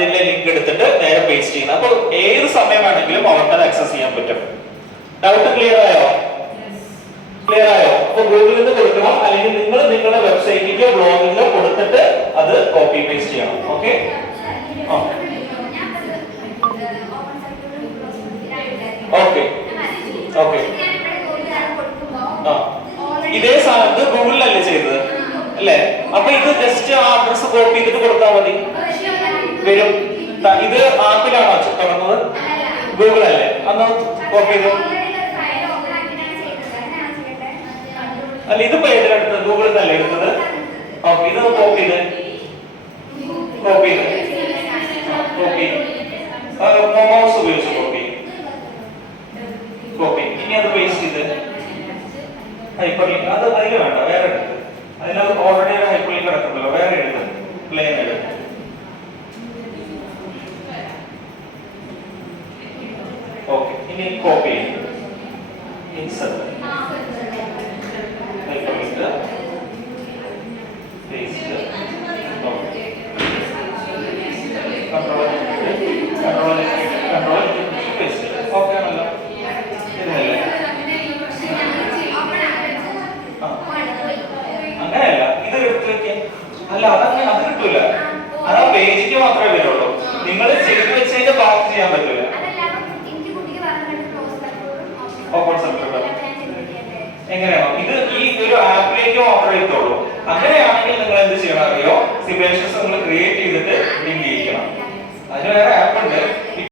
അതിന്റെ ലിങ്ക് എടുത്തിട്ട് നേരെ പേസ്റ്റ് ചെയ്യുന്നത്. അപ്പോൾ ഏത് സമയം വേണമെങ്കിലും അവർക്കത് ആക്സസ് ചെയ്യാൻ പറ്റും. ഡൗട്ട് ക്ലിയർ ആയോ? ക്ലിയർ ആയോ? അപ്പൊ ഗൂഗിളിൽ നിന്ന് കൊടുക്കണം, അല്ലെങ്കിൽ നിങ്ങൾ നിങ്ങളുടെ വെബ്സൈറ്റിലോ ബ്ലോഗിലോ കൊടുത്തിട്ട് അത് കോപ്പി പേസ്റ്റ് ചെയ്യണം. ഓക്കെ? Okay okay. ഇതേ സാധനം ഗൂഗിളിലല്ലേ ചെയ്തത് അല്ലേ? അപ്പൊ ഇത് ജസ്റ്റ് ആ അഡ്രസ് കോപ്പി ചെയ്തിട്ട് കൊടുത്താൽ മതി, വരും. ഇത് ആപ്പിലാണോ തുടങ്ങുന്നത്? ഗൂഗിൾ അല്ലേ? അന്ന് കോപ്പി ചെയ്തു. അല്ല, ഇതിപ്പോ ഏതിലെടുത്തത്? ഗൂഗിളിൽ നിന്നല്ലേ എടുത്തത്? ഓക്കെ, ഇത് കോപ്പി ചെയ്ത് കോപ്പി മൗസ് ഉപയോഗിച്ച് കോപ്പി. ഇനി അത് പേസ്റ്റ് ചെയ്ത് ഹൈപ്പർ ലിങ്ക്, അത് അതിൽ വേണ്ട, വേറെ എടുത്ത്. അതിനകത്ത് ഓൾറെഡി ഒരു ഹൈപ്പർ ലിങ്ക് കിടക്കുന്നുണ്ടല്ലോ, വേറെ എടുത്ത് പ്ലെയിൻ എടുത്ത്. ഓക്കെ, ഇനി copy insert hyper link paste. Control paste. Okay ആണല്ലോ? അങ്ങനെയല്ല, ഇത് എടുത്ത് അല്ല, അതങ്ങനെ അത് കിട്ടൂല. അത് ആ പേജിക്ക് മാത്രമേ വരുള്ളൂ. നിങ്ങൾ ചെയ്ത് വെച്ചതിന്റെ ബാക്കി ചെയ്യാൻ പറ്റൂല. എങ്ങനെയാണോ ഇത് ഈ ഒരു ആപ്പിലേക്ക് മാത്രമേ എത്തുള്ളൂ. അങ്ങനെയാണെങ്കിൽ നിങ്ങൾ എന്ത് ചെയ്യണം അറിയോ? സിമുലേഷൻസ് നിങ്ങൾ ക്രിയേറ്റ് ചെയ്തിട്ട് ലിങ്ക് ചെയ്യിക്കണം. അതിന് വേറെ ആപ്പ് ഉണ്ട്.